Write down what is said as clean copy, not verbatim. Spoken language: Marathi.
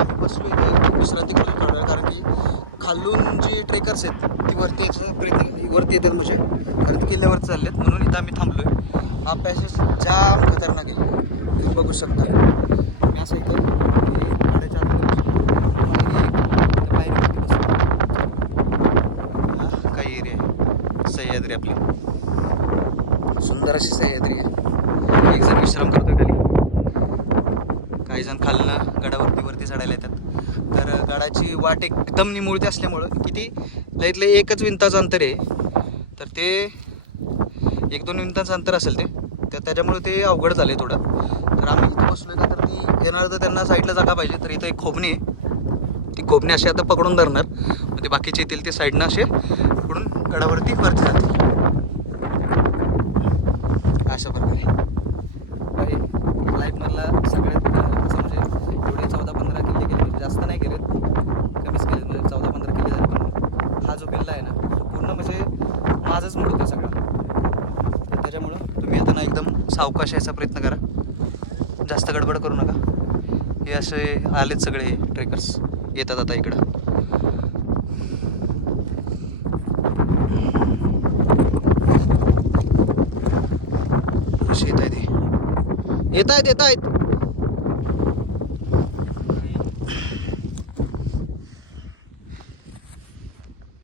आम्ही बसलो इथे विश्रांती करतो थोडा वेळ, कारण की खालून जे ट्रेकर्स आहेत ती वरती वरती येतात म्हणजे कारण किल्ल्यावरती चाललेत, म्हणून इथं आम्ही थांबलोय. हा पॅसेज जाम खतरनाक आहे, तुम्ही बघू शकता. मी असं इथं गाड्याच्या आत काही एरिया आहे. सह्याद्री आपली सुंदर अशी सह्याद्री आहे. एक जण विश्राम करतोय खाली, काही जण खालनं गडावरती चढायला येतात. तर गडाची वाट एकदम निमुळती असल्यामुळं किती लईतलं 1 विंताचं अंतर आहे, तर ते 1-2 विंताचं अंतर असेल ते त्याच्यामुळे ते अवघड झालं आहे थोडं. तर आम्ही इथे बसलो का, तर ती येणार तर त्यांना साईडला जागा पाहिजे. तर इथं एक खोबणी आहे, ती खोबणी अशी आता पकडून धरणार, मग ते बाकीचे येतील ते साईडनं असे पकडून गडावरती वरती जातील. अशा प्रकारे काही लाईफमधला सगळ्यात असं म्हणजे एवढे 14-15 किल्ले केले, म्हणजे जास्त नाही केलेत, कमीच केलेत, म्हणजे 14-15 किल्ले झाले. पण हा जो किल्ला आहे ना, तो पूर्ण म्हणजे माझंच मूड होतं सगळं. तर त्याच्यामुळं तुम्ही आता ना एकदम सावकाश यायचा प्रयत्न करा, जास्त गडबड करू नका. हे असे आलेत सगळे ट्रेकर्स येतात आता इकडं. येत आहेत